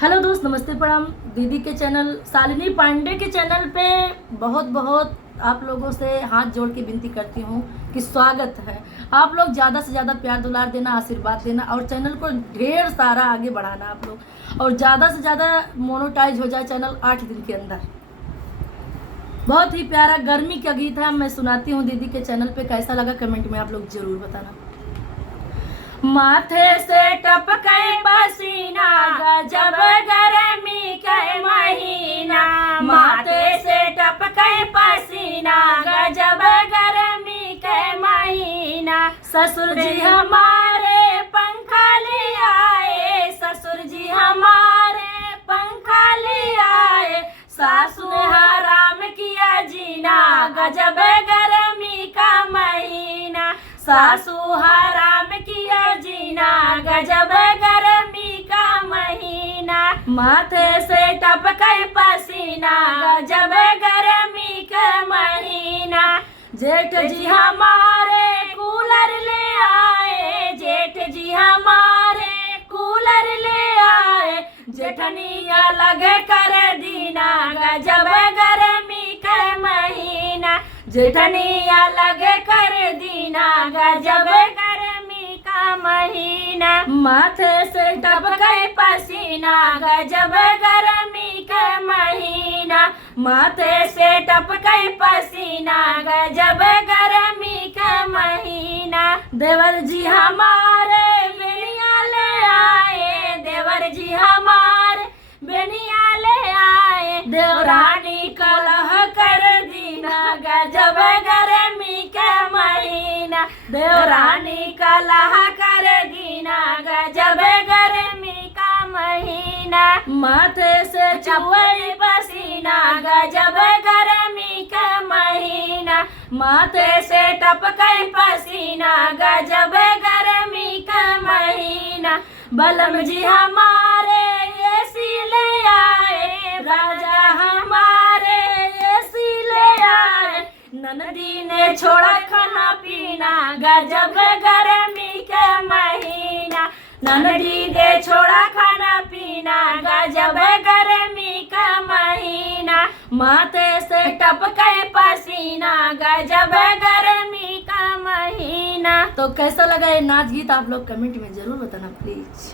Hello दोस्त, नमस्ते, प्रणाम। दीदी के चैनल शालिनी पांडे के चैनल पे बहुत बहुत आप लोगों से हाथ जोड़ के विनती करती हूँ कि स्वागत है। आप लोग ज़्यादा से ज़्यादा प्यार दुलार देना, आशीर्वाद देना और चैनल को ढेर सारा आगे बढ़ाना आप लोग, और ज़्यादा से ज़्यादा मोनेटाइज हो जाए चैनल 8 दिन के अंदर। बहुत ही प्यारा गर्मी का गीत है, मैं सुनाती हूँ दीदी के चैनल पे। कैसा लगा कमेंट में आप लोग ज़रूर बताना। माथे से टपके पसीना, गजब गर्मी के महीना। माथे से टपके पसीना, गजब गर्मी के महीना। ससुर जी हमारे पंखा ले आए, ससुर जी हमारे पंखा ले आए। सासू ने हराम किया जीना, गजब गर्मी का महीना। सासू हराम किया जीना, गजब गर्मी का महीना। माथे से टपके पसीना, गजब गर्मी का महीना। जेठ जी हमारे कूलर ले आए, जेठ जी हमारे कूलर ले आए। जेठनिया लगे कर दीना, गजब गर्मी का महीना। जेठनिया लगे कर दीना, गजब गर्मी का महीना। माथे से टपके पसीना, गजब गर्मी का महीना। माथे से टपके पसीना, गजब गर्मी का महीना। देवर जी हमारे बेनिया ले आए, देवर जी हमारे बेनिया ले आए। देवरानी कलह कर दीना, गजब गर्मी के महीना। देवरानी कलह कर दीना, गजब गर्मी का महीना। माथे से चुए पसीना, गजब गर्मी का महीना। माथे से टपके पसीना, गजब गर्मी का महीना। बलम जी हमारे एसी ले आए, राजा हमारे एसी ले आए। ननदी ने छोड़ा खाना पीना, गजब गर्मी के महीना। ननदी ने छोड़ा खाना पीना, गजब गर्मी का महीना। माथे से टपके पसीना, गजब गर्मी का महीना। तो कैसा लगा ये नाच गीत आप लोग कमेंट में जरूर बताना प्लीज।